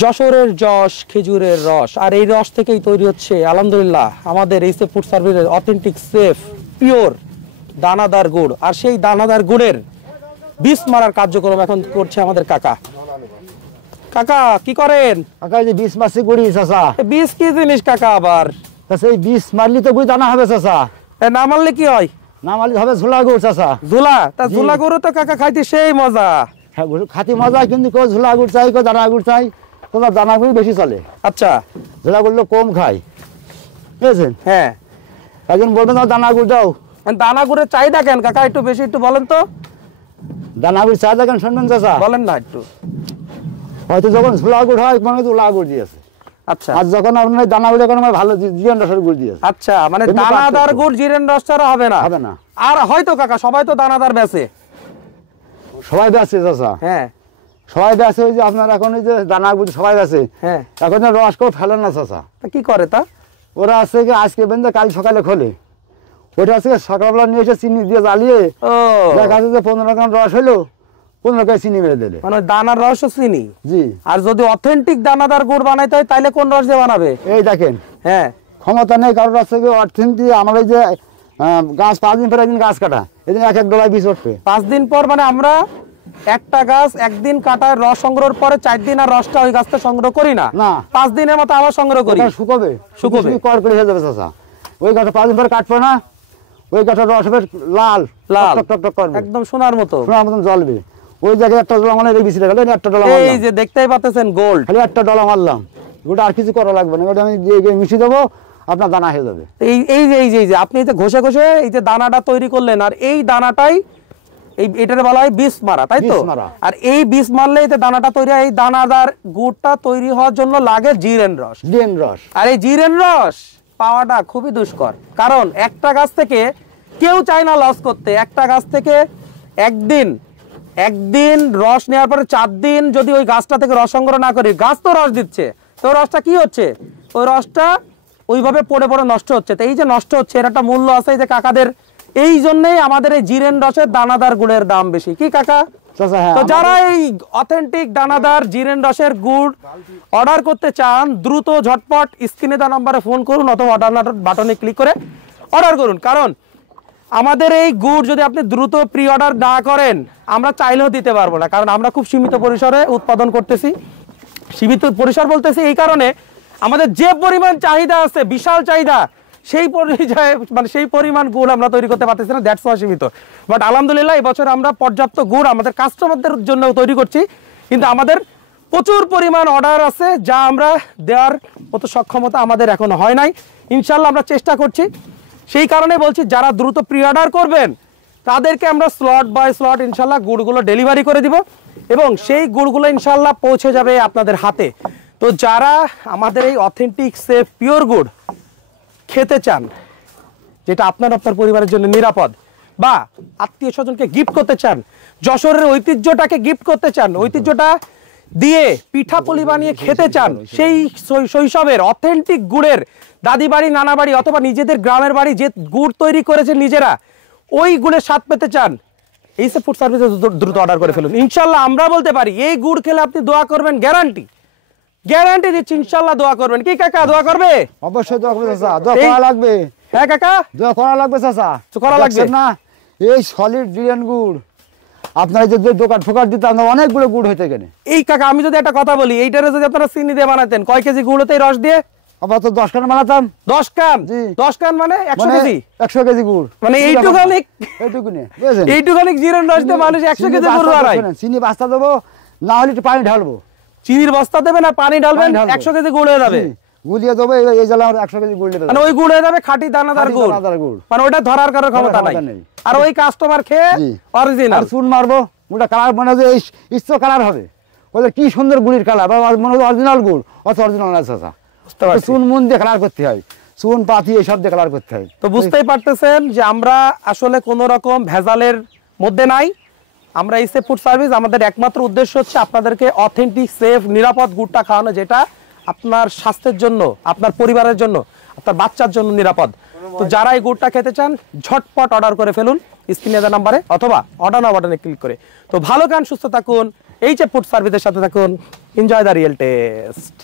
যশোরের যশ খেজুরের রস, আর এই রস থেকেই তৈরি হচ্ছে আলহামদুলিল্লাহ আমাদের এই ফুড সার্ভিসের অথেন্টিক সেফ পিওর দানাদার গুড়। আর সেই দানাদার গুড়ের বীজ মারার কার্যক্রম এখন করছে আমাদের কাকা। কাকা কি করেন? কাকা যে বীজ মারছে গুড়ি চাচা। বীজ কি জিনিস কাকা? আবার সেই বীজ মারলি তো গুড়ি দানা হবে চাচা। না মারলে কি হয়? না মারলে হবে ঝোলা গুড় চাচা। ঝোলা? তা ঝোলা গুড় তো কাকা খাইতে সেই মজা। হ্যাঁ খাতি মজা, কিন্তু কেউ ঝোলা গুড় চাই, কেউ দানা গুড় চাই। তোমার দানা গুড়ি বেশি চলে। আচ্ছা, ঝোলা গুড় কম খায়, বুঝেছেন? হ্যাঁ, একজন বলবেন দানা গুড় দাও। দানা গুড়ের চাহিদা কেন কাকা একটু বেশি, একটু বলেন তো। দানা গুড় চাহিদা কেন শুনবেন চাচা? বলেন না একটু। হয়তো যখন ঝোলা গুড় হয় মনে হয় লা গুড় দিয়েছে। আচ্ছা, আর যখন আপনার দানা গুড় এখন ভালো জিরেন রসের গুড় দিয়েছে। আচ্ছা, মানে দানাদার গুড় জিরেন রস ছাড়া হবে না? হবে না। আর হয়তো কাকা সবাই তো দানাদার বেচে। সবাই বেচে চাচা। হ্যাঁ, সবাই বেচে। ওই যে আপনার এখন ওই যে দানা গুড় সবাই বেচে। হ্যাঁ, এখন রস কেউ ফেলে না চাচা। কি করে তা? ওরা আছে কি আজকে বেঁধে কাল সকালে খোলে। ওটা আছে সকালবেলা নিয়ে এসে চিনি দিয়ে জ্বালিয়ে দেখা যাচ্ছে যে 15 গ্রাম রস হলো 15 কেজি চিনি মেরে দিলে। মানে দানার রস চিনি? জি। আর যদি অথেন্টিক দানাদার গুড় বানাইতে হয় তাহলে কোন রস দিয়ে বানাবে? এই দেখেন, হ্যাঁ, ক্ষমতা নেই কারোর কাছ থেকে অর্থনীতি। আমার এই যে গাছ 5 দিন পরে একদিন গাছ কাটা, এদিন এক ডলায় বীজ উঠবে 5 দিন পর। মানে আমরা একটা গাছ একদিন কাটার রস সংগ্রহের পরে 4 দিন আর রসটা ওই গাছটা সংগ্রহ করি না, 5 দিনের মতো আবার সংগ্রহ করি। শুকোবে, শুকোবে কর করে হয়ে যাবে চাচা। ওই গাছটা 5 দিন পরে কাটবে না, ওই গাছটার রস হবে লাল লাল টক টক করবে, একদম সোনার মতো, সোনার মতন জ্বলবে। ওই জায়গায় একটা ডলা মানে বিছিয়ে গেল, একটা ডলা এই যে দেখতেই পাচ্ছেন গোল্ড, খালি একটা ডলা মারলাম। ওটা আর কিছু করা লাগবে না, ওটা আমি মিশিয়ে দেবো, আপনার দানা হয়ে যাবে। এই যে আপনি যে ঘষে ঘষে এই যে দানাটা তৈরি করলেন, আর এই দানাটাই এটারে বলা হয় বীজ মারা, তাই তো? আর এই বীজ মারলে এই দানাটা তৈরি হয়। এই দানাদার গুড়টা তৈরি হওয়ার জন্য লাগে জিরেন রস। জিরেন রস, আর এই জিরেন রস পাওয়াটা খুবই দুষ্কর, কারণ একটা গাছ থেকে কেউ চায় না লস করতে। একটা গাছ থেকে একদিন রস নেওয়ার পরে 4 দিন যদি ওই গাছটা থেকে রস সংগ্রহ না করি, গাছ তো রস দিচ্ছে, তো রসটা কি হচ্ছে? ওই রসটা ওইভাবে পড়ে পড়ে নষ্ট হচ্ছে। তো এই যে নষ্ট হচ্ছে, এর একটা মূল্য আছে এই যে কাকাদের। এই জন্যই আমাদের এই জিরেন রসের দানাদার গুড়ের দাম বেশি, কি কাকা? তো যারা এই অথেন্টিক দানাদার জিরেন রসের গুড় অর্ডার করতে চান, দ্রুত ঝটপট স্ক্রিনে দেওয়া নম্বরে ফোন করুন অথবা অর্ডার বাটনে ক্লিক করে অর্ডার করুন। কারণ আমাদের এই গুড় যদি আপনি দ্রুত প্রি অর্ডার না করেন, আমরা চাইলেও দিতে পারবো না, কারণ আমরা খুব সীমিত পরিসরে উৎপাদন করতেছি। সীমিত পরিসর বলতেছি এই কারণে, আমাদের যে পরিমাণ চাহিদা আছে, বিশাল চাহিদা, সেই পর্যায়ে মানে সেই পরিমাণ গুড় আমরা তৈরি করতে পারতেছি না, দ্যাটস ওয়াই সীমিত। বাট আলহামদুলিল্লাহ এবছর আমরা পর্যাপ্ত গুড় আমাদের কাস্টমারদের জন্য তৈরি করছি, কিন্তু আমাদের প্রচুর পরিমাণ অর্ডার আছে যা আমরা দেওয়ার মতো সক্ষমতা আমাদের এখনো হয় নাই। ইনশাল্লাহ আমরা চেষ্টা করছি। সেই কারণে বলছি, যারা দ্রুত প্রি অর্ডার করবেন তাদেরকে আমরা স্লট বাই স্লট ইনশাল্লাহ গুড়গুলো ডেলিভারি করে দিব, এবং সেই গুড়গুলো ইনশাল্লাহ পৌঁছে যাবে আপনাদের হাতে। তো যারা আমাদের এই অথেন্টিক সেফ পিওর গুড় খেতে চান, যেটা আপনার পরিবারের জন্য নিরাপদ, বা আত্মীয় স্বজনকে গিফট করতে চান, যশোরের ঐতিহ্যটাকে গিফট করতে চান, ঐতিহ্যটা দিয়ে পিঠাপুলি বানিয়ে খেতে চান, সেই শৈশবের অথেন্টিক গুড়ের দাদি বাড়ি, নানা বাড়ি অথবা নিজেদের গ্রামের বাড়ি যে গুড় তৈরি করেছে নিজেরা, ওই গুড়ের স্বাদ পেতে চান, এই ফুড সার্ভিসে দ্রুত অর্ডার করে ফেলুন। ইনশাল্লাহ আমরা বলতে পারি এই গুড় খেলে আপনি দোয়া করবেন, গ্যারান্টি দিচ্ছি ইনশাল্লাহ দোয়া করবেন। কি কাকা দোয়া করবে? অবশ্যই দোয়া করবে চাচা, দোয়া করা লাগবে। হ্যাঁ কাকা, দোয়া করা লাগবে চাচা, করা লাগবে না। এই সলিড জিরেন গুড় আপনারা যে দোকান ফোকার দিতে অনেকগুলো গুড় হইতে গেলে। এই কাকা আমি যদি একটা কথা বলি, এইটারে যদি আপনারা চিনি দিয়ে বানাতেন, কয় কেজি গুড় হতে রস দিয়ে? আবার তো 10 কান বানাতাম। 10 কান? 10 কান মানে 100 কেজি। 100 কেজি গুড় মানে এইটুখানি জিরেন রস দিয়ে মানুষ 100 কেজি গুড় বানায়। চিনি বস্তা দেবো, না হলে একটু পানি ঢালবো। চিনির বস্তা দেবেন আর পানি ঢালবেন, 100 কেজি গুড় হয়ে যাবে। গুলিয়ে দেবো, এই জ্বালা 100 কেজি গুড় দেবে, মানে ওই গুড় হয়ে যাবে খাঁটি দানাদার গুড়, মানে ওটা ধরার কারো ক্ষমতা নাই। আর ওই কাস্টমার খেয়ে অরিজিনাল চুন মারবো, ওটা কালার মনে হয় ইস্তো কালার হবে, ওদের কি সুন্দর গুড়ির কালার, মনে হয় অরিজিনাল গুড়, অত অরিজিনাল না চাচা। চুন মুন দিয়ে কালার করতে হয়, চুন পাতি এইসব দিয়ে কালার করতে হয়। তো বুঝতেই পারতেছেন যে আমরা আসলে কোনো রকম ভেজালের মধ্যে নাই। আমরা এই সেফ ফুড সার্ভিস, আমাদের একমাত্র উদ্দেশ্য হচ্ছে আপনাদেরকে অথেন্টিক সেফ নিরাপদ গুড়টা খাওয়ানো, যেটা আপনার স্বাস্থ্যের জন্য, আপনার পরিবারের জন্য, আপনার বাচ্চার জন্য নিরাপদ। তো যারা এই গুড়টা খেতে চান ঝটপট অর্ডার করে ফেলুন স্ক্রিনে দেওয়া নাম্বারে অথবা অর্ডার নাও বাটনে ক্লিক করে। তো ভালো খান, সুস্থ থাকুন, এই যে ফুড সার্ভিসের সাথে থাকুন। Enjoy the real test.